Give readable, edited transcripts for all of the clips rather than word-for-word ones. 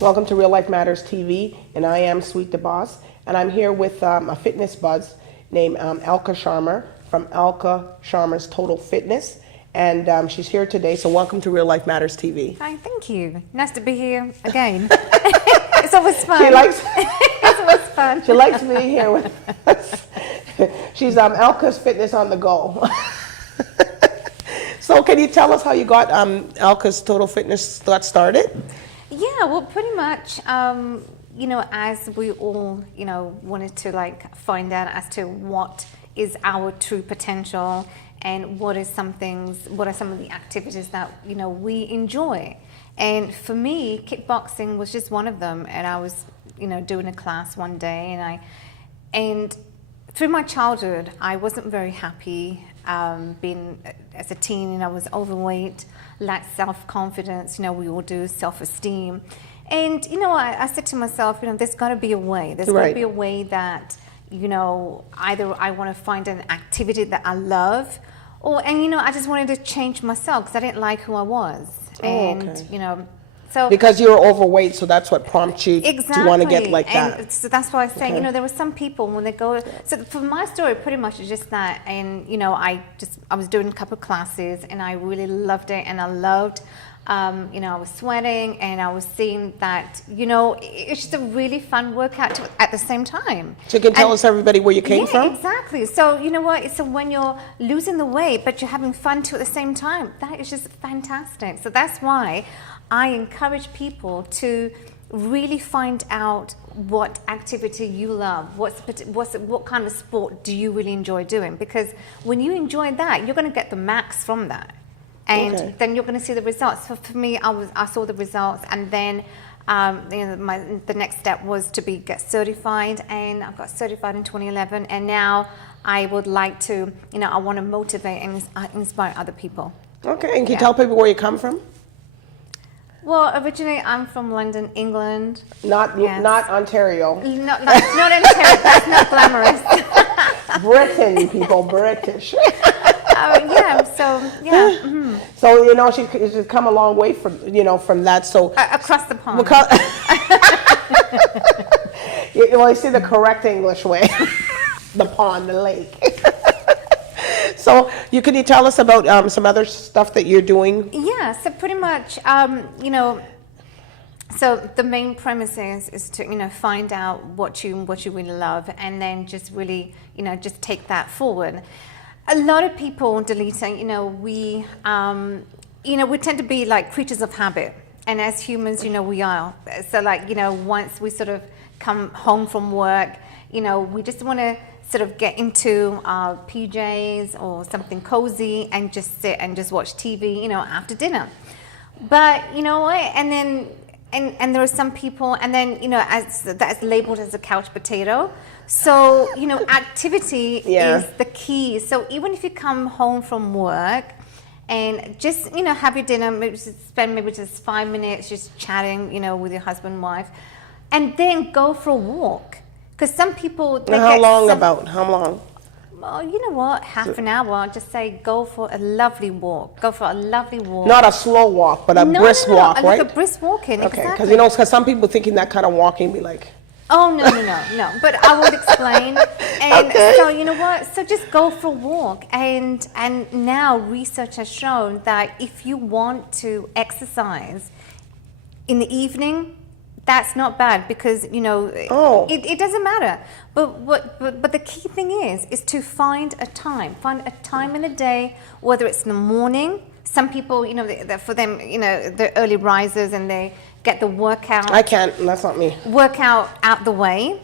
Welcome to Real Life Matters TV, and I am Sweet DBoss, and I'm here with a fitness buzz named Alka Sharma from Alka Sharma's Total Fitness, and she's here today, so welcome to Real Life Matters TV. Hi, thank you. Nice to be here again. It's always fun. It's always fun. She likes being here with us. She's Alka's Fitness on the go. So can you tell us how you got Alka's Total Fitness got started? Yeah, well, pretty much, as we all, wanted to find out as to what is our true potential and what are some of the activities that, we enjoy. And for me, kickboxing was just one of them. And I was, doing a class one day and through my childhood, I wasn't very happy being as a teen, and I was overweight, lacked self-confidence, we all do, self-esteem. And, I said to myself, there's got to be a way. There's got to be a way that, either I want to find an activity that I love, and I just wanted to change myself because I didn't like who I was. So because you were overweight, so that's what prompted you to want to get like that. And so that's why I say, there were some people when they go. So for my story, pretty much it's just that, and I was doing a couple of classes, and I really loved it, and I loved. I was sweating, and I was seeing that, it's just a really fun workout at the same time. So you can tell us, everybody, where you came from? Yeah, exactly. So you know what? So when you're losing the weight, but you're having fun too at the same time, that is just fantastic. So that's why I encourage people to really find out what activity you love, what kind of sport do you really enjoy doing, because when you enjoy that, you're going to get the max from that. And then you're going to see the results. So for me, I saw the results, and then the next step was to get certified, and I got certified in 2011. And now I would like to, I want to motivate and inspire other people. Okay, and can you tell people where you come from? Well, originally I'm from London, England. Not Ontario. Not Ontario. That's not glamorous. Britain, people, British. So she's come a long way from that. So across the pond. You see the correct English way, the pond, the lake. So can you tell us about some other stuff that you're doing? Yeah. So pretty much, So the main premise is to find out what you really love, and then just really just take that forward. A lot of people, Delita, we tend to be like creatures of habit, and as humans, we are. So once we sort of come home from work, we just want to sort of get into our PJs or something cozy and just sit and just watch TV, after dinner. But you know what? And then and there are some people, and then as that's labeled as a couch potato. So activity is the key. So even if you come home from work and just have your dinner, maybe spend just 5 minutes just chatting with your husband and wife, and then go for a walk. Because some people How long? Well, you know what? Half an hour. Just say go for a lovely walk. Go for a lovely walk. Not a slow walk, but a brisk walk, right? Like a brisk walking. Okay, exactly. Because some people thinking that kind of walking be like. Oh no. But I will explain. And so you know what? So just go for a walk. And now research has shown that if you want to exercise in the evening, that's not bad, because it doesn't matter. But the key thing is to find a time in the day, whether it's in the morning. Some people, for them, they're early risers and they get the workout. I can't. That's not me. Workout out the way,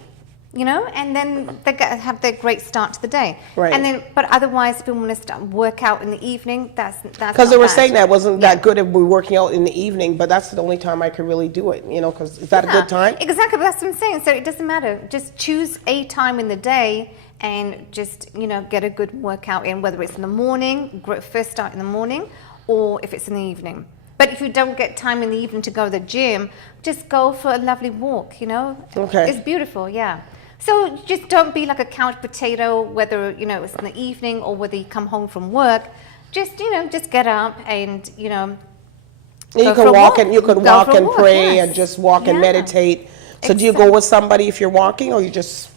and then they have their great start to the day. Right. And then, but otherwise, if we want to start work out in the evening, that's because they were saying that wasn't that good if we were working out in the evening, but that's the only time I could really do it. Because is that a good time? Exactly. But that's what I'm saying. So it doesn't matter. Just choose a time in the day and just get a good workout in, whether it's in the morning, first start in the morning, or if it's in the evening. But if you don't get time in the evening to go to the gym, just go for a lovely walk, Okay. It's beautiful, yeah. So just don't be like a couch potato, whether, it's in the evening or whether you come home from work. Just, just get up and, You could walk and pray and just walk and meditate. So do you go with somebody if you're walking, or you just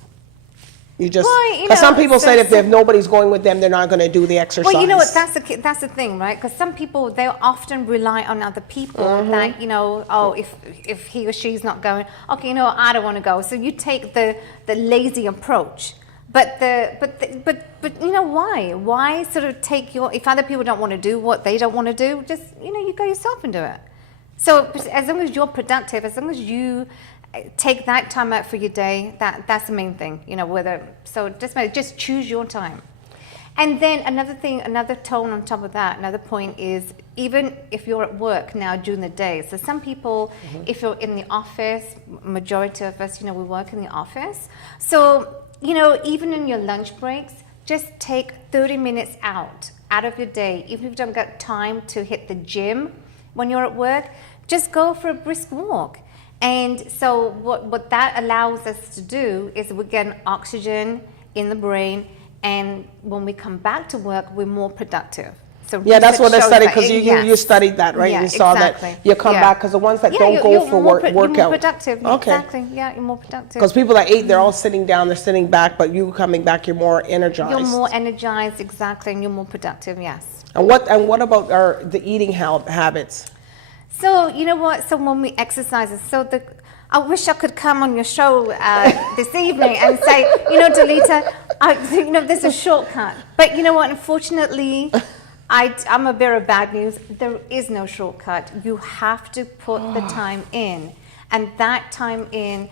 because some people say that if nobody's going with them, they're not going to do the exercise. Well, you know what? That's the thing, right? Because some people, they often rely on other people that, you know, oh, if he or she's not going, okay, you know, I don't want to go. So you take the lazy approach. But you know, why? Why sort of take if other people don't want to do what they don't want to do, just, you know, you go yourself and do it. So as long as you're productive, as long as you take that time out for your day, that's the main thing, you know, just choose your time. And then another tone on top of that, another point is, even if you're at work now during the day, so some people, if you're in the office, majority of us, you know, we work in the office, so, you know, even in your lunch breaks, just take 30 minutes out of your day. Even if you don't get time to hit the gym when you're at work, just go for a brisk walk. And so what that allows us to do is we get oxygen in the brain, and when we come back to work, we're more productive. So yeah, that's what I studied, because you studied that, right? Yeah, you saw exactly. that you come back, because the ones that don't go for workout. You're more productive. Okay. Exactly. Yeah, you're more productive. Because people that ate, they're all sitting down, they're sitting back, but you coming back, you're more energized. You're more energized, exactly, and you're more productive. Yes. And what about the eating habits? So, you know what? So when we exercise, I wish I could come on your show this evening and say, you know, Delita, you know, there's a shortcut. But you know what? Unfortunately, I'm a bearer of bad news. There is no shortcut. You have to put the time in. And that time in,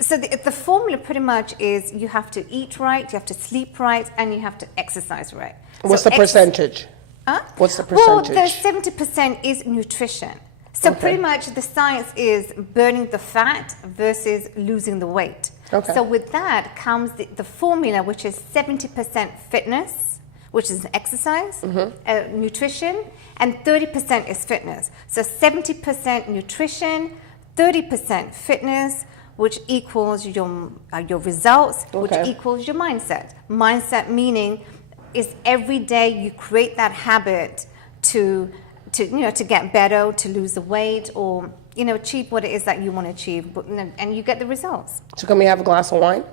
so the formula pretty much is you have to eat right, you have to sleep right, and you have to exercise right. What's the percentage? Huh? What's the percentage? Well, the 70% is nutrition. So pretty much the science is burning the fat versus losing the weight. Okay. So with that comes the formula, which is 70% fitness, which is exercise, nutrition, and 30% is fitness. So 70% nutrition, 30% fitness, which equals your results, which equals your mindset. Mindset meaning is every day you create that habit to get better, to lose the weight, or, you know, achieve what it is that you want to achieve, and you get the results. So can we have a glass of wine?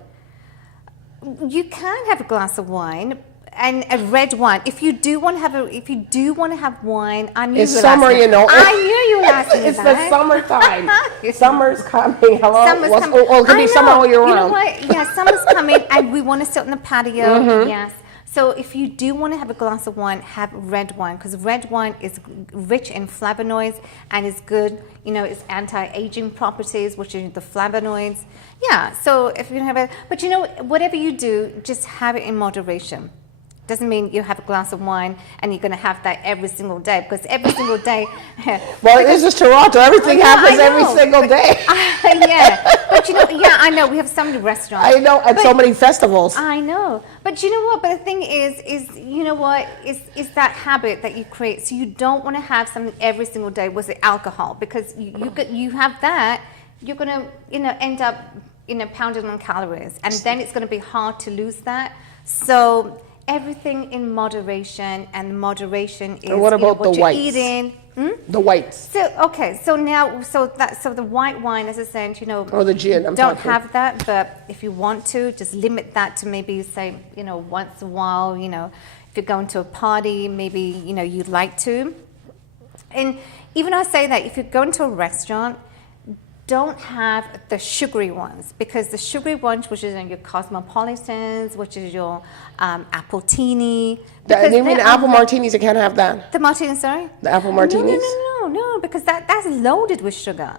You can have a glass of wine, and a red wine. If you do want to have wine, I knew it's summer, you know. I knew you were asking It's that. the summertime. Summer's coming. Hello. Summer's coming. Oh, it could be summer all year round. You know what? Yeah, summer's coming, and we want to sit on the patio. Yes. So if you do want to have a glass of wine, have red wine, because red wine is rich in flavonoids and is good, you know, it's anti-aging properties, which are the flavonoids. Yeah, so if you have but you know, whatever you do, just have it in moderation. Doesn't mean you have a glass of wine and you're going to have that every single day, because every single day. Well, this is Toronto. Everything happens every single day. Yeah, but you know, I know we have so many restaurants. I know, and so many festivals. I know, but you know what? But the thing is you know what? Is that habit that you create. So you don't want to have something every single day with the alcohol, because you have that, you're going to, you know, end up, you know, pounding on calories, and then it's going to be hard to lose that. So everything in moderation, and moderation is, and what about what the you're whites? Eating. The whites. So now the white wine, as I said, you know, or the gin. Don't have that, but if you want to, just limit that to maybe, say, you know, once a while. You know, if you're going to a party, maybe, you know, you'd like to. And even I say that if you're going to a restaurant, don't have the sugary ones, because the sugary ones, which is your Cosmopolitans, which is your Appletini. You mean the apple martinis? You can't have that. The martinis, sorry? The apple martinis? No, because that's loaded with sugar.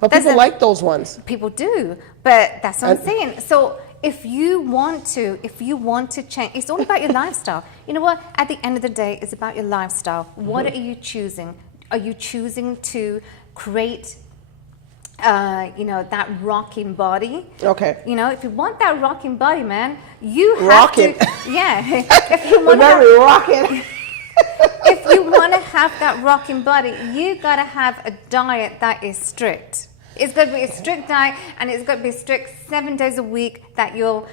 But people like those ones. People do, but that's what I'm saying. So if you want to change, it's all about your lifestyle. You know what? At the end of the day, it's about your lifestyle. What are you choosing? Are you choosing to create you know, that rocking body? Okay. You know, if you want that rocking body, man, you have to. Yeah. If you want rocking. If you want to have that rocking body, you got to have a diet that is strict. It's got to be a strict diet, and it's got to be strict 7 days a week, that you're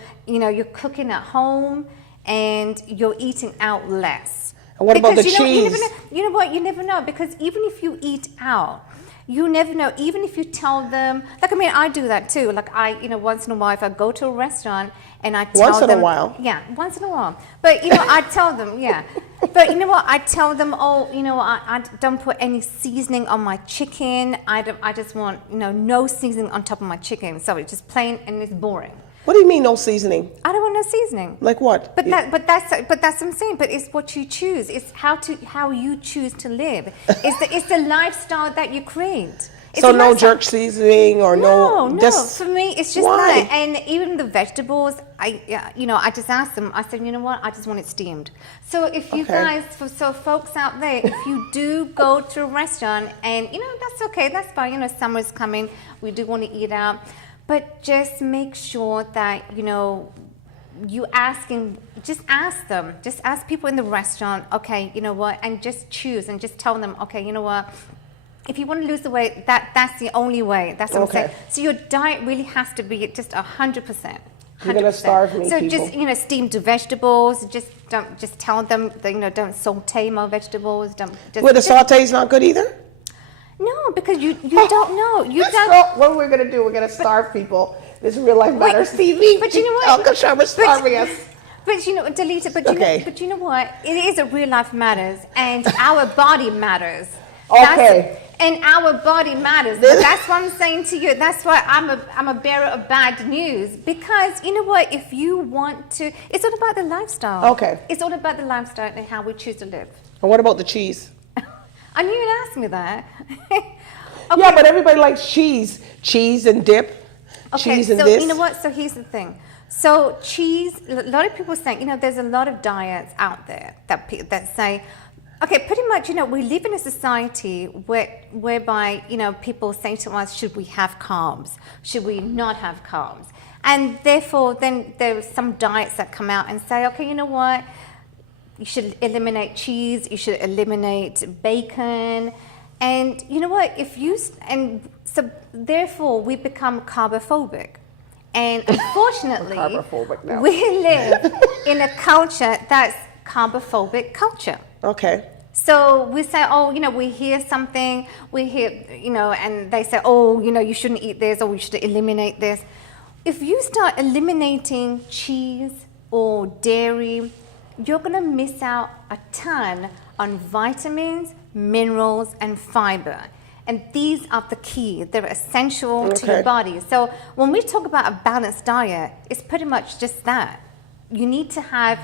cooking at home and you're eating out less. And what about the Because cheese? you know what? You never know, because even if you eat out, you never know. Even if you tell them, like, I mean, I do that too. Like, once in a while, if I go to a restaurant and I tell them, Once in a while? yeah, once in a while. But I tell them, yeah. But you know what? I tell them, oh, I don't put any seasoning on my chicken. I just want no seasoning on top of my chicken. So it's just plain and it's boring. What do you mean no seasoning? I don't want no seasoning. Like what? But that's what I'm saying. But it's what you choose. It's how you choose to live. It's the lifestyle that you create. It's So a no lifestyle. jerk seasoning or No. just For me, it's just why? that. And even the vegetables, I just asked them. I said, you know what? I just want it steamed. So if you Okay. guys, so folks out there, if you do go to a restaurant, and that's okay, that's fine. Summer's coming. We do want to eat out. But just make sure that, you just ask them. Just ask people in the restaurant, okay, you know what, and just choose and just tell them, okay, you know what, if you want to lose the weight, that's the only way. That's what I'm saying. So your diet really has to be just 100%. You're gonna starve me, So people. just, steamed vegetables. Just tell them that, don't saute my vegetables. Well, the saute's not good either? No, because you don't know. You Let's don't. go. What we're gonna do? We're gonna starve people. This is Real Life Matters TV. But you know what? Alka Sharma starving us. But delete it. But Okay. but you know what? It is a real life matters, and our body matters. Okay. And our body matters. That's what I'm saying to you. That's why I'm a bearer of bad news, because you know what? If you want to, it's all about the lifestyle. Okay. It's all about the lifestyle and how we choose to live. And what about the cheese? I knew you'd ask me that. Yeah, but everybody likes cheese and dip, cheese and so this. you know what? So here's the thing. So cheese, a lot of people saying, there's a lot of diets out there that say, okay, pretty much, we live in a society whereby, people say to us, should we have carbs? Should we not have carbs? And therefore, then there's some diets that come out and say, okay, you know what? You should eliminate cheese. You should eliminate bacon. And you know what? So therefore, we become carbophobic. And unfortunately, Carbophobic now. we live in a culture that's carbophobic culture. Okay. So we say, we hear something, and they say, you shouldn't eat this, or we should eliminate this. If you start eliminating cheese or dairy, you're going to miss out a ton on vitamins, minerals, and fiber. And these are the key. They're essential to your body. So when we talk about a balanced diet, it's pretty much just that. You need to have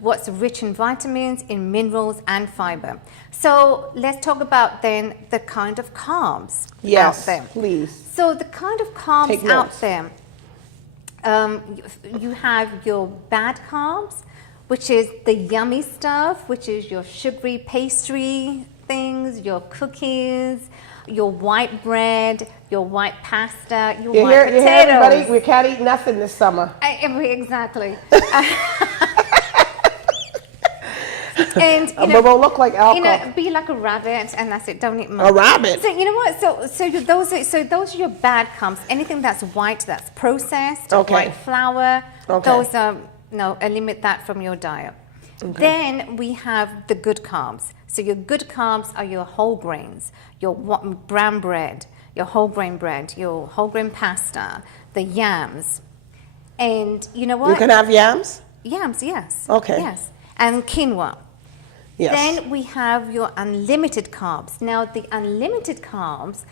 what's rich in vitamins, in minerals, and fiber. So let's talk about then the kind of carbs out there. Please. So the kind of carbs Take out notes. there, you have your bad carbs, which is the yummy stuff, which is your sugary pastry things, your cookies, your white bread, your white pasta, your You white hear, potatoes. everybody? We can't eat nothing this summer. Exactly. And But we'll look like alcohol. be like a rabbit, and that's it. Don't eat much. A rabbit? So you know what? Those are your bad carbs. Anything that's white, that's processed, white flour. Those are eliminate that from your diet. Then we have the good carbs. So your good carbs are your whole grains, your brown bread, your whole grain bread, your whole grain pasta, the yams. And you know what? You can have yams? Yams, yes. Okay. Yes. And quinoa. Yes. Then we have your unlimited carbs. Now, the unlimited carbs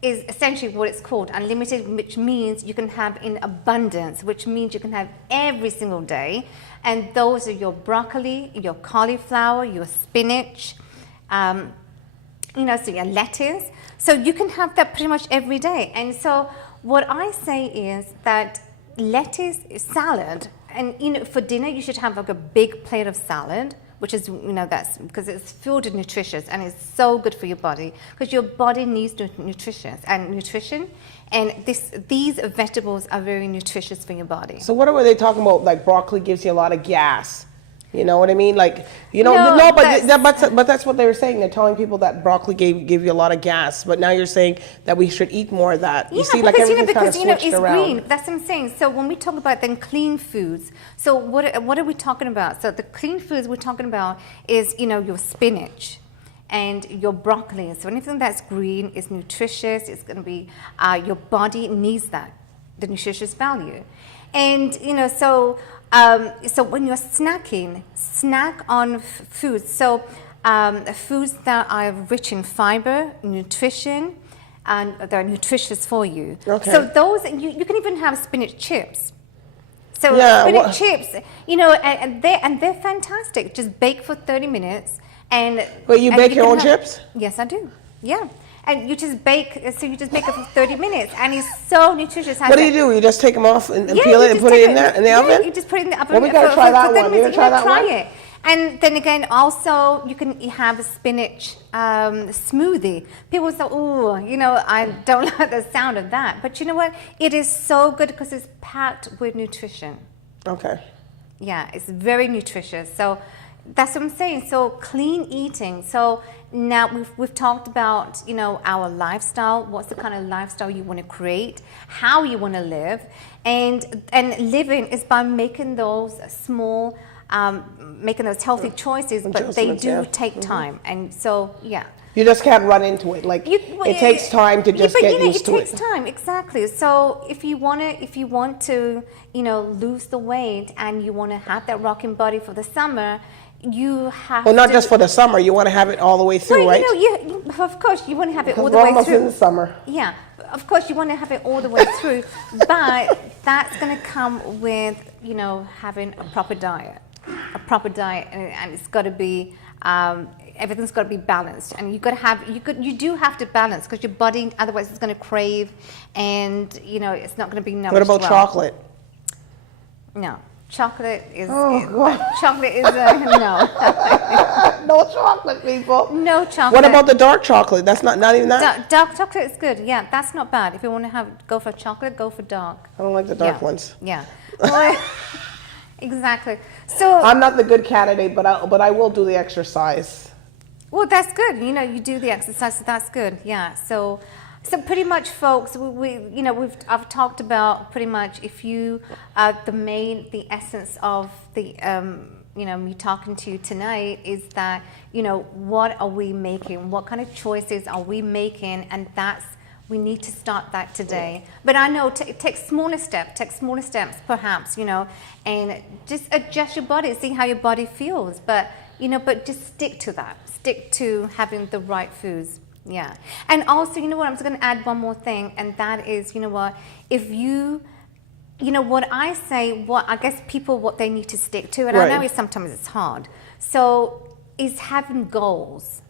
is essentially what it's called, unlimited, which means you can have in abundance, which means you can have every single day. And those are your broccoli, your cauliflower, your spinach, so your lettuce. So you can have that pretty much every day. And so what I say is that lettuce, salad, and for dinner you should have like a big plate of salad, which is that's because it's filled with nutritious and it's so good for your body, because your body needs nutrition, and these vegetables are very nutritious for your body. So what are they talking about? Like broccoli gives you a lot of gas. You know what I mean? Like, you know, No, no, that's- but that's what they were saying. They're telling people that broccoli give you a lot of gas, but now you're saying that we should eat more of that. You see, like everything's kind of switched it's around. green. That's what I'm saying. So when we talk about then clean foods, so what are we talking about? So the clean foods we're talking about is, you know, your spinach and your broccoli. So anything that's green is nutritious. It's going to be, your body needs that, the nutritious value. And, you know, so when you're snacking, snack on foods. So foods that are rich in fiber, nutrition, and they're nutritious for you. Okay. So those, you can even have spinach chips. So Yeah, spinach chips, you know, and they're fantastic. Just bake for 30 minutes. But you bake your own chips? Yes, I do. Yeah. And you just bake, so you just bake it for 30 minutes, and it's so nutritious. What do? You just take them off and Yeah, peel you it and just put it take in there in the oven? You just put it in the oven. Well, we gotta try that 30 one. You minutes. gonna try that Try one? it. And then again, also you can have a spinach smoothie. People say, "Oh, you know, I don't like the sound of that," but you know what? It is so good because it's packed with nutrition. Okay. Yeah, it's very nutritious. So that's what I'm saying. So clean eating. So now we've talked about, you know, our lifestyle. What's the kind of lifestyle you want to create? How you want to live, and living is by making those small, making those healthy choices. But they do take time, and so yeah. You just can't run into it. Like it takes time to just get used to it. It takes time, exactly. So if you want to, you know, lose the weight and you want to have that rocking body for the summer, you have. Well, not just for the summer. You want to have it all the way through, right? You know, of course, you want to have it all the We're way almost through. in the summer. Yeah, of course, you want to have it all the way through, but that's going to come with, you know, having a proper diet, and it's got to be. Everything's got to be balanced, and you do have to balance because your body, otherwise, it's going to crave, and you know it's not going to be nourished. What about chocolate? No, chocolate is. God. Chocolate is no. No chocolate, people. No chocolate. What about the dark chocolate? That's not even that. Dark chocolate is good. Yeah, that's not bad. If you want to go for chocolate, go for dark. I don't like the dark ones. Yeah. Well, exactly. So I'm not the good candidate, but I will do the exercise. Well, that's good. You know, you do the exercise, so that's good. Yeah. So pretty much, folks, I've talked about pretty much if you the essence of the me talking to you tonight is that, you know, what are we making? What kind of choices are we making? And we need to start that today. But I know take smaller steps, perhaps, you know, and just adjust your body, see how your body feels. But, you know, just stick to that. Stick to having the right foods. Yeah. And also, you know what, I'm just going to add one more thing, and that is, you know what, if you know, what I say, what they need to stick to, and right. I know sometimes it's hard, so is having goals.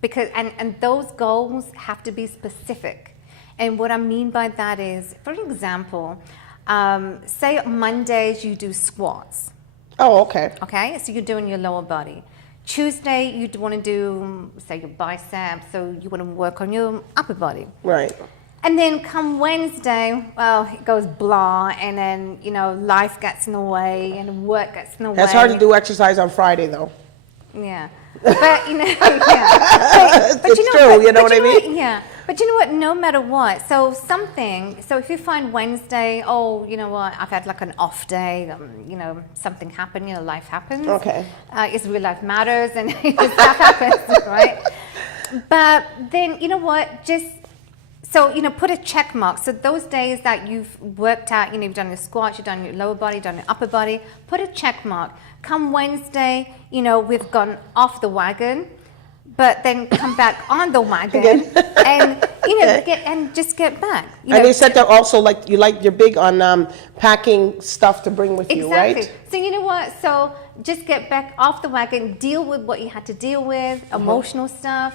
Because, and those goals have to be specific. And what I mean by that is, for example, say Mondays you do squats. Oh, okay. Okay, so you're doing your lower body. Tuesday you want to do, say, your biceps, so you want to work on your upper body. Right. And then come Wednesday, well, it goes blah, and then, you know, life gets in the way and work gets in the way. It's hard to do exercise on Friday, though. Yeah. But, you know, yeah. But it's you know true, what, you know what I mean? Yeah. But you know what, no matter what, so if you find Wednesday, oh, you know what, I've had like an off day, you know, something happened, you know, life happens. Okay. It's real life matters, and stuff happens, right? But then, you know what, so, you know, put a check mark. So those days that you've worked out, you know, you've done your squats, you've done your lower body, you've done your upper body, put a check mark. Come Wednesday, you know, we've gone off the wagon, but then come back on the wagon and, you know, just get back. And they said that also, like, you're big on packing stuff to bring with you, right? Exactly. So you know what? So just get back off the wagon, deal with what you had to deal with, emotional stuff,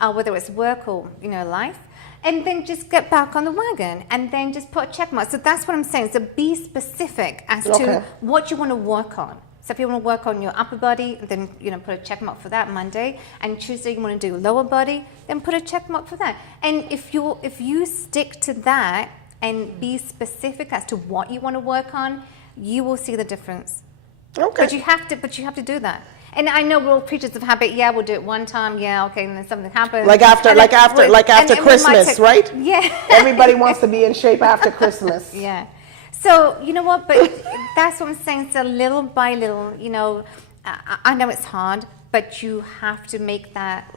whether it's work or, you know, life. And then just get back on the wagon and then just put a check mark. So that's what I'm saying. So be specific as to what you want to work on. So if you want to work on your upper body, then, you know, put a check mark for that Monday. And Tuesday you want to do lower body, then put a check mark for that. And if you stick to that and be specific as to what you want to work on, you will see the difference. Okay. But you have to do that. And I know we're all creatures of habit. Yeah, we'll do it one time. Yeah, okay, and then something happens. Like after And Christmas, right? Yeah. Everybody wants to be in shape after Christmas. Yeah. So, you know what, but that's what I'm saying. So little by little, I know it's hard, but you have to make that,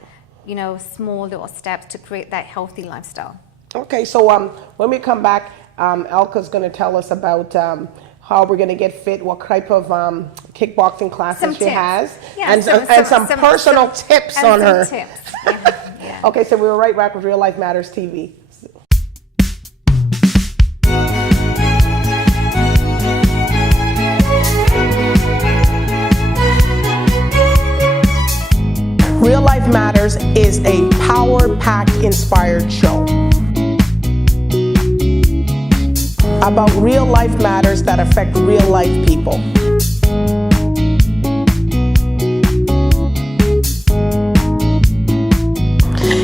small little steps to create that healthy lifestyle. Okay, so when we come back, Alka's going to tell us about how we're going to get fit, what type of kickboxing classes she has, Yeah, and some personal tips on her. Tips. Yeah, yeah. Okay, so we're right back with Real Life Matters TV. Real Life Matters is a power-packed, inspired show about real life matters that affect real life people.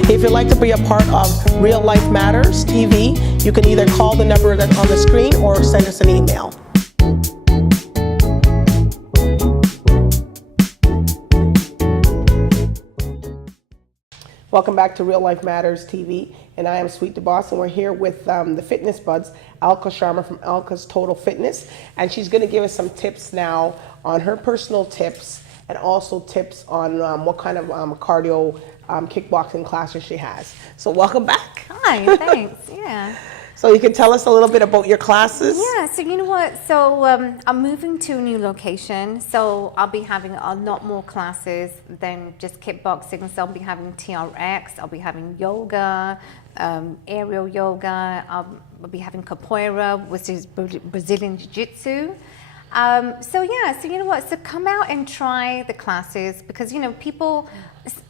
If you'd like to be a part of Real Life Matters TV, you can either call the number that's on the screen or send us an email. Welcome back to Real Life Matters TV, and I am Sweet DBoss, and we're here with the fitness buds, Alka Sharma from Alka's Total Fitness, and she's going to give us some tips now on her personal tips and also tips on what kind of cardio kickboxing classes she has. So welcome back. Hi, thanks. Yeah. So you can tell us a little bit about your classes? Yeah, so you know what? So I'm moving to a new location, so I'll be having a lot more classes than just kickboxing. So I'll be having TRX, I'll be having yoga, aerial yoga, I'll be having capoeira, which is Brazilian Jiu-Jitsu. So you know what? So come out and try the classes because, people,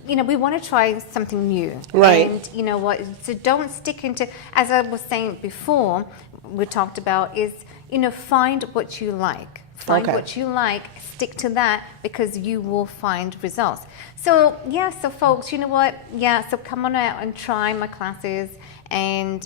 we want to try something new. Right. And you know what? So don't stick into, as I was saying before, we talked about is, find what you like. Find what you like, stick to that because you will find results. So so folks, you know what? Yeah, so come on out and try my classes and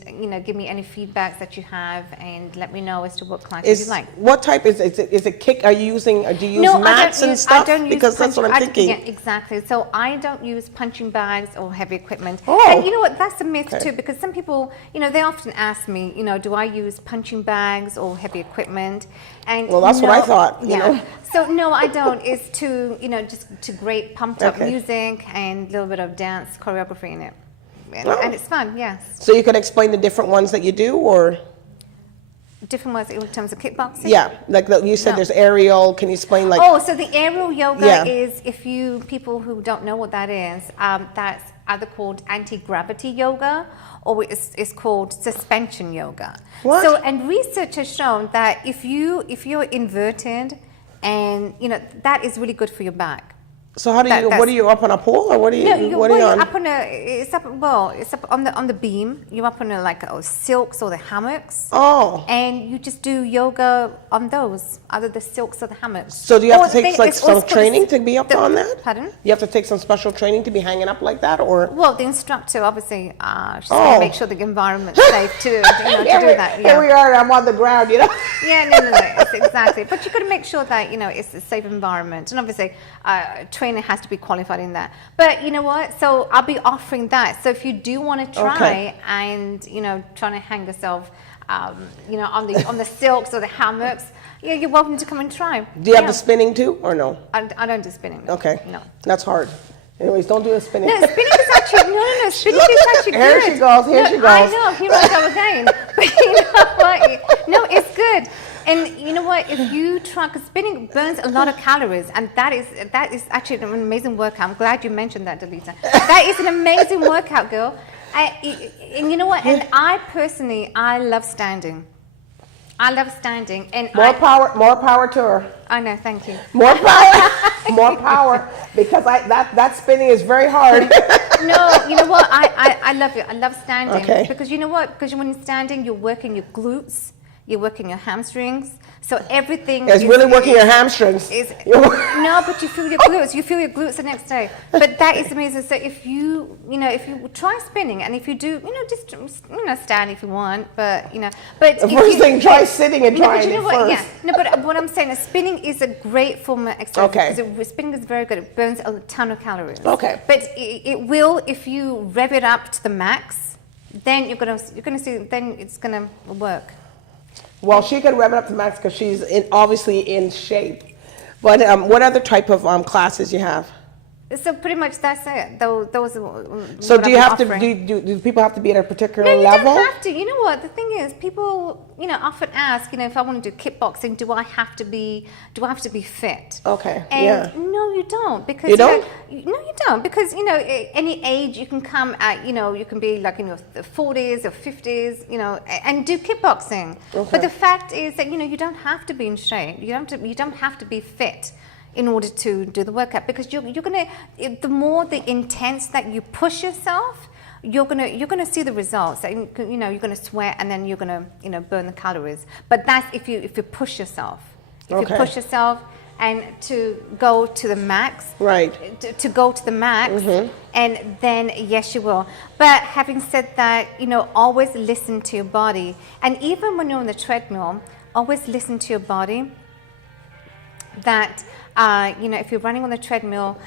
give me any feedbacks that you have and let me know as to what classes you like. What type is it kick? Do you use mats and stuff? Because that's what I'm thinking. Yeah, exactly. So I don't use punching bags or heavy equipment. Oh. And you know what? That's a myth too because some people, they often ask me, do I use punching bags or heavy equipment? And well, that's what I thought. So no, I don't. It's to just to great pumped up music and a little bit of dance choreography in it. And it's fun, yes. So you could explain the different ones that you do, or different ones in terms of kickboxing? Yeah, like you said, there's aerial. Can you explain like? Oh, so the aerial yoga is, if people who don't know what that is, that's either called anti-gravity yoga or it's called suspension yoga. What? So, and research has shown that if you're inverted, and that is really good for your back. So how do you? What are you up on a pole, or what are you? What are you on? Up on it's up on the beam. You're up on the silks or the hammocks. Oh. And you just do yoga on those, either the silks or the hammocks. So do you have to take some training to be up on that? Pardon? You have to take some special training to be hanging up like that, or? Well, the instructor obviously she's going to make sure the environment's safe to do that. Here we are. I'm on the ground, Yeah, no, it's exactly. But you got to make sure that it's a safe environment, and obviously trainer has to be qualified in that. But you know what? So I'll be offering that. So if you do want to try and trying to hang yourself, on the silks or the hammocks, you're welcome to come and try. Do you have the spinning too, or no? I don't do spinning. Okay. No. That's hard. Anyways, don't do the spinning. No, spinning is actually no. Spinning is actually good. Here she goes. Here she goes. I know. Here I go again. But you know what? No, it's good. And you know what? If you try, because spinning burns a lot of calories, and that is actually an amazing workout. I'm glad you mentioned that, Delita. That is an amazing workout, girl. And you know what? And I personally, I love standing. I love standing. And more power to her. I know. Thank you. More power. More power, because that spinning is very hard. No, you know what? I love it. I love standing. Okay. Because you know what? Because when you're standing, you're working your glutes. You're working your hamstrings. So everything It's really working your hamstrings. No, but you feel your glutes. You feel your glutes the next day. But that is amazing. So if you try spinning, and if you do, just stand if you want. But but the first thing, try sitting and trying it first. Yeah. No, but what I'm saying is spinning is a great form of exercise. Okay. Because spinning is very good. It burns a ton of calories. Okay. But it will, if you rev it up to the max, then you're gonna see. Then it's gonna work. Well, she can rev it up to max because she's obviously in shape. But what other type of classes you have? So pretty much that's it. Those. So do you have to do people have to be at a particular level? No, you don't have to. You know what? The thing is, people often ask, if I want to do kickboxing, do I have to be fit? Okay. And no, you don't, because you don't. No, you don't, because any age you can come at. You can be like in your 40s or 50s, and do kickboxing. Okay. But the fact is that you don't have to be in shape. You don't have to be fit in order to do the workout, because you're gonna, the more the intense that you push yourself, you're gonna see the results. You're gonna sweat, and then you're gonna burn the calories. But that's if you push yourself. If you push yourself and to go to the max, right? To go to the max, and then yes, you will. But having said that, always listen to your body, and even when you're on the treadmill, always listen to your body. That if you're running on the treadmill,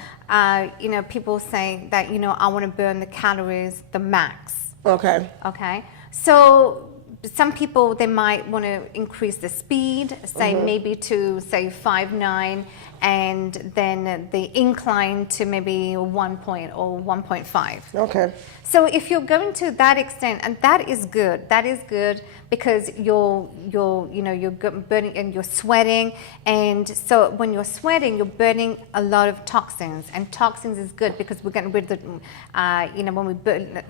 people say that I want to burn the calories, the max. Okay. Okay. So some people, they might want to increase the speed, say maybe to say 5.9, and then the incline to maybe 1 point or 1.5. Okay. So if you're going to that extent, and that is good because you're burning and you're sweating, and so when you're sweating, you're burning a lot of toxins, and toxins is good because we're getting rid of the, when we burn,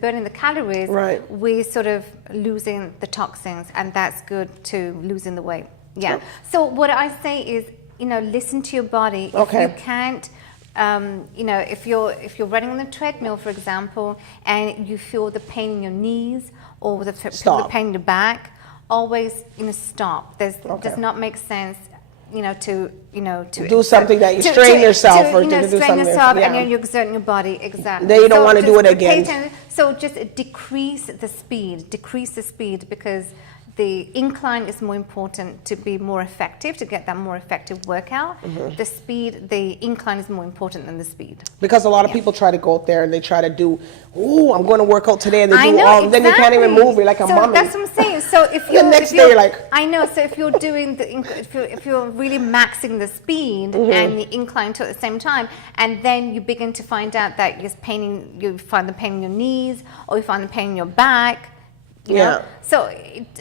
burning the calories, right, we're sort of losing the toxins, and that's good to losing the weight. Yeah. Yep. So what I say is, listen to your body. Okay. If you can't. If you're running on the treadmill, for example, and you feel the pain in your knees or the pain in your back, always stop. Does not make sense. To do something that you strain yourself or to do strain something. Yourself, yeah. and then you're exerting your body exactly. Then you don't want to do it again. So just decrease the speed because the incline is more important to be more effective, to get that more effective workout. The incline is more important than the speed. Because a lot of people try to go out there and they try to do, I'm going to work out today, and they then you can't even move. You're like a mummy. That's what I'm saying. So if you're the next day you're like, I know. So if you're doing if you're really maxing the speed and the incline too at the same time, and then you begin to find out that you find the pain in your knees, or you find the pain in your back. So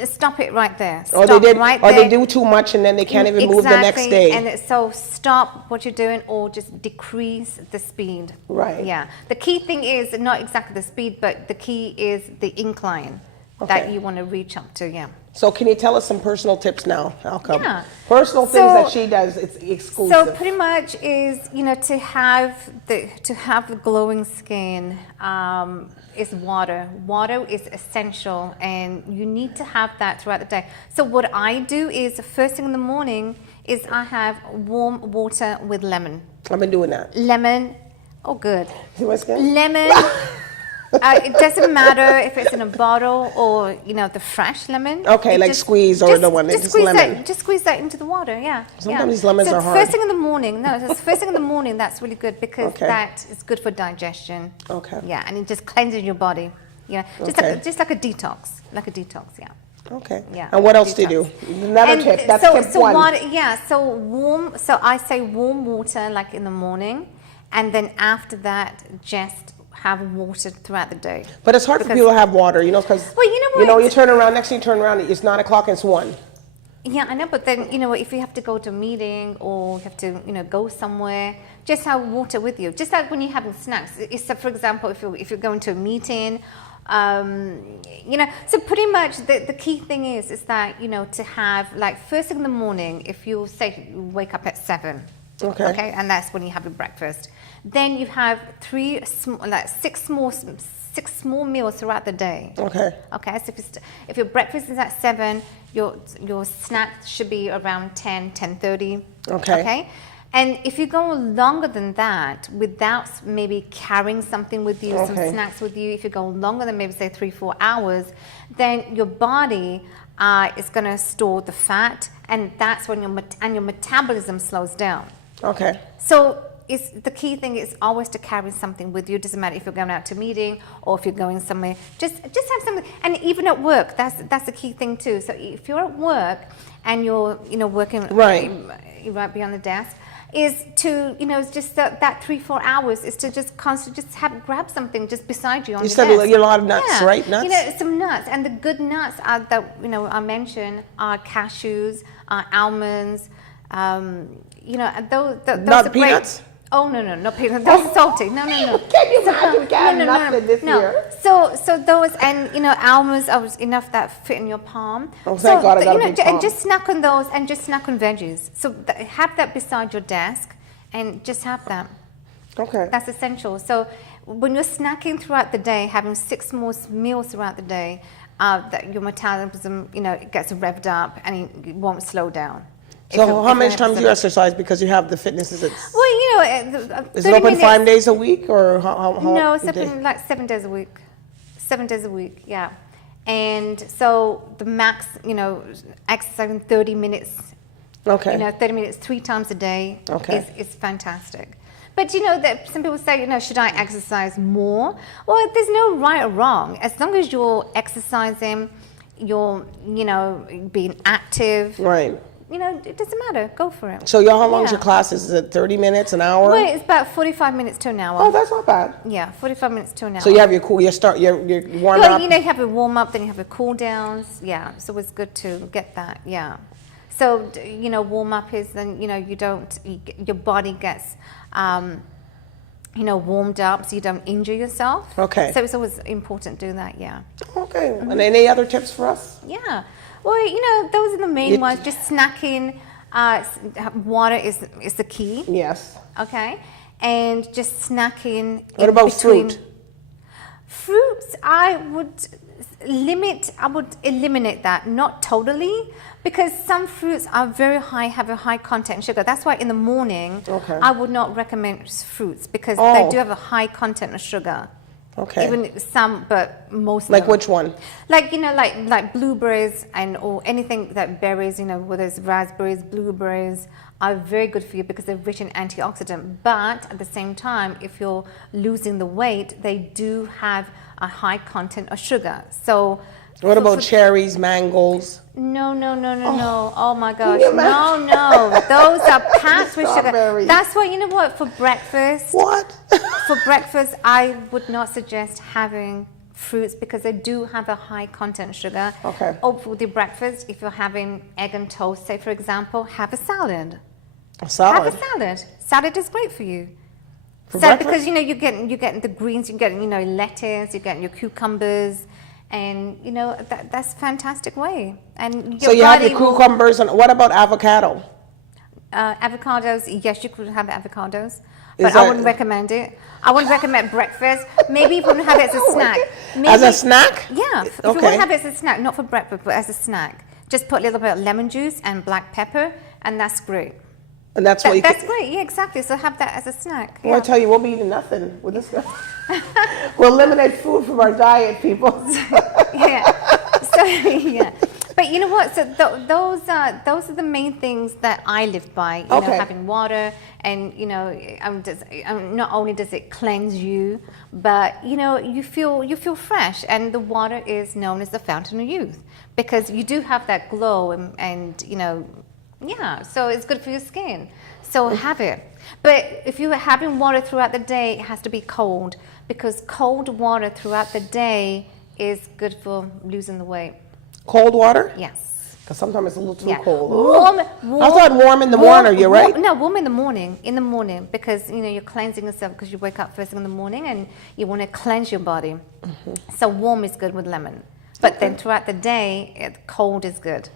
stop it right there. Or they do too much and then they can't even move the next day. And so stop what you're doing, or just decrease the speed. Right. Yeah. The key thing is not exactly the speed, but the key is the incline that you want to reach up to. Yeah. So can you tell us some personal tips now, Alka? Yeah. Personal things that she does, it's exclusive. So pretty much is, to have the glowing skin, is water. Water is essential, and you need to have that throughout the day. So what I do is, first thing in the morning is I have warm water with lemon. I've been doing that. Lemon, oh good. See my skin? Lemon. It doesn't matter if it's in a bottle or the fresh lemon. Okay, like squeeze or the one that's just lemon. Just squeeze that into the water. Yeah. Sometimes these lemons are hard. First thing in the morning. No, it's first thing in the morning. That's really good because that is good for digestion. Okay. Yeah, and it just cleanses your body. Yeah, just like a detox. Yeah. Okay. Yeah. And what else do you do? Another tip. That's tip one. Water, so I say warm water like in the morning, and then after that just have water throughout the day. But it's hard for people to have water, because you turn around, next thing you turn around, it's 9 o'clock and it's 1. Yeah, I know, but then, if you have to go to a meeting or you have to, go somewhere, just have water with you. Just like when you're having snacks. For example, if you're going to a meeting, so pretty much the key thing is that, to have, like, first thing in the morning, if you say you wake up at 7, okay, and that's when you have your breakfast. Then you have 6 6 small meals throughout the day. Okay. Okay, so if your breakfast is at 7, your snack should be around 10, 10:30. Okay. Okay. And if you go longer than that without maybe carrying something with you, some snacks with you, if you go longer than maybe say 3-4 hours, then your body is going to store the fat, and that's when your metabolism slows down. Okay. So the key thing is always to carry something with you. It doesn't matter if you're going out to a meeting or if you're going somewhere. Just have something. And even at work, that's the key thing too. So if you're at work and you're working right behind the desk, is to just that 3-4 hours is to just constantly grab something just beside you on your desk. You said a lot of nuts, right? Nuts. Some nuts, and the good nuts that I mentioned are cashews, almonds. Those not are peanuts. Great. Oh no, not peanuts. Those are salty. No. Can you imagine getting nothing this year? So those and almonds are enough that fit in your palm. Oh, thank God, I got a big palm. And just snack on those, and just snack on veggies. So have that beside your desk, and just have that. Okay. That's essential. So when you're snacking throughout the day, having 6 more meals throughout the day, that your metabolism it gets revved up and it won't slow down. So how many times do you exercise because you have the fitness? Is it is it open 5 days a week or how? No, it's open like 7 days a week. 7 days a week, yeah. And so the max, exercising 30 minutes. Okay. 30 minutes 3 times a day is fantastic. But that some people say, should I exercise more? Well, there's no right or wrong. As long as you're exercising, you're being active. Right. It doesn't matter. Go for it. So how long is your classes? Is it 30 minutes, an hour? Well, it's about 45 minutes to an hour. Oh, that's not bad. Yeah, 45 minutes to an hour. So you have your warm up? You have a warm up, then you have your cool downs. Yeah, so it's good to get that. Yeah. So, warm up is then, your body gets, warmed up so you don't injure yourself. Okay. So it's always important to do that, yeah. Okay. And any other tips for us? Yeah. Well, those are the main ones. Just snacking, water is the key. Yes. Okay. And just snacking. What about fruit? Fruits, I would eliminate that, not totally, because some fruits are have a high content in sugar. That's why in the morning, I would not recommend fruits because they do have a high content of sugar. Okay. Even some, but most. Like which one? Like like blueberries or anything that berries. Whether it's raspberries, blueberries are very good for you because they're rich in antioxidant. But at the same time, if you're losing the weight, they do have a high content of sugar. So. What about cherries, mangoes? No. Oh my gosh. No. Those are packed with sugar. That's why, for breakfast. What? For breakfast, I would not suggest having fruits because they do have a high content of sugar. Okay. Or for the breakfast, if you're having egg and toast, say for example, have a salad. A salad? Have a salad. Salad is great for you. For breakfast? Because, you're getting the greens, you're getting, lettuce, you're getting your cucumbers. And that's a fantastic way. And so you have your cucumbers, and what about avocado? Avocados, yes, you could have avocados, but I wouldn't recommend it. I wouldn't recommend breakfast. Maybe if you want to have it as a snack. As a snack? Yeah, if you want to have it as a snack, not for breakfast, but as a snack. Just put a little bit of lemon juice and black pepper, and that's great. And that's what that's great, yeah, exactly. So have that as a snack. Well, I tell you, we'll be eating nothing with this stuff. We'll eliminate food from our diet, people. Yeah. So yeah. But you know what? So those are the main things that I live by. Having water, and not only does it cleanse you, but you feel fresh, and the water is known as the fountain of youth because you do have that glow and yeah, so it's good for your skin. So have it. But if you're having water throughout the day, it has to be cold because cold water throughout the day is good for losing the weight. Cold water? Yes. Because sometimes it's a little too cold. Warm. I thought warm in the morning, you're right? No, warm in the morning. In the morning because, you're cleansing yourself because you wake up first thing in the morning and you want to cleanse your body. Mm-hmm. So warm is good with lemon. But then throughout the day, cold is good.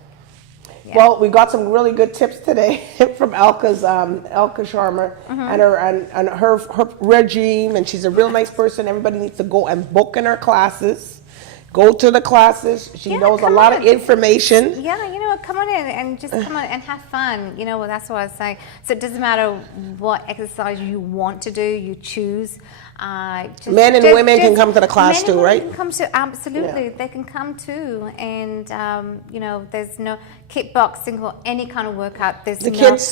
Yeah. Well, we got some really good tips today from Alka Sharma and her regime, and she's a real nice person. Everybody needs to go and book in her classes. Go to the classes. She knows a lot of information. Yeah, come on in and just come on and have fun. That's what I say. So it doesn't matter what exercise you want to do, you choose. Men and women can come to the class too, right? Can come to, absolutely, they can come too. And there's no kickboxing or any kind of workout. There's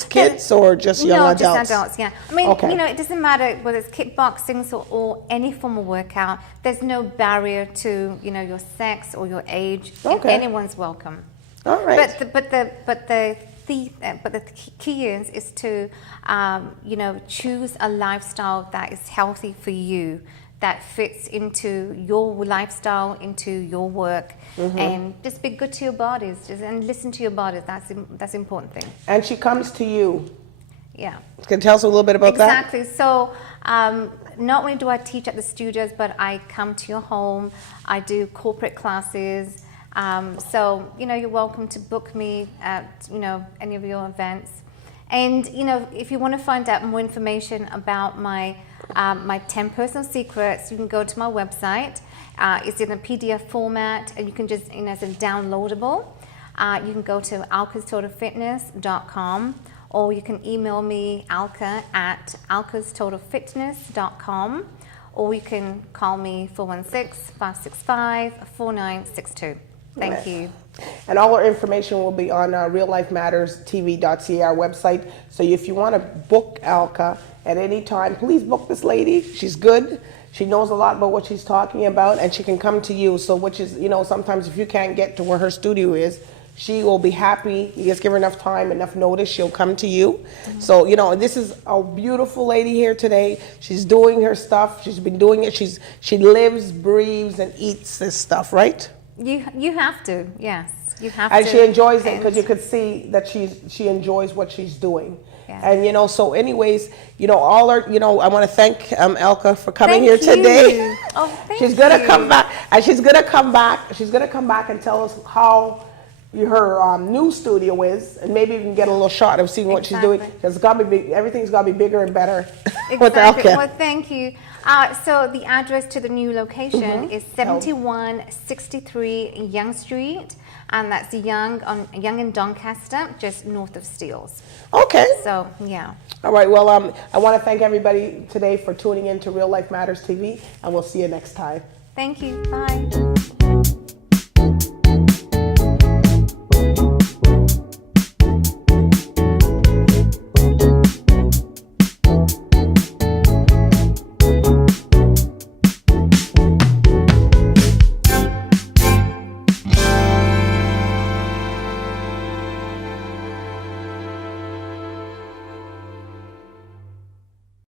kids or just young adults? No, just adults. Yeah, I mean, it doesn't matter whether it's kickboxing or any form of workout. There's no barrier to your sex or your age. Anyone's welcome. All right. But the key is to choose a lifestyle that is healthy for you, that fits into your lifestyle, into your work, and just be good to your bodies, and listen to your bodies. That's the important thing. And she comes to you. Yeah. Can you tell us a little bit about that? Exactly. So not only do I teach at the studios, but I come to your home. I do corporate classes. So you're welcome to book me at any of your events, and if you want to find out more information about my 10 personal secrets, you can go to my website. It's in a PDF format, and you can just it's a downloadable. You can go to alka'stotalfitness.com, or you can email me alka@alka'stotalfitness.com, or you can call me 416-565-4962. Thank you. And all our information will be on reallifematterstv.ca, our website. So if you want to book Alka at any time, please book this lady. She's good. She knows a lot about what she's talking about, and she can come to you. So which is, sometimes if you can't get to where her studio is, she will be happy. You just give her enough time, enough notice, she'll come to you. So, this is a beautiful lady here today. She's doing her stuff. She's been doing it. She lives, breathes, and eats this stuff, right? You have to, yes. You have to. And she enjoys it, because you could see that she enjoys what she's doing. Yeah. And so anyways, all our, I want to thank Alka for coming here today. Oh, thank you. She's gonna come back, and she's gonna come back and tell us how her new studio is, and maybe we can get a little shot of seeing what she's doing. Because everything's got to be bigger and better. With Alka. Well, thank you. So the address to the new location is 7163 Young Street, and that's Young in Doncaster, just north of Steeles. Okay. So, yeah. All right. Well, I want to thank everybody today for tuning in to Real Life Matters TV, and we'll see you next time. Thank you. Bye.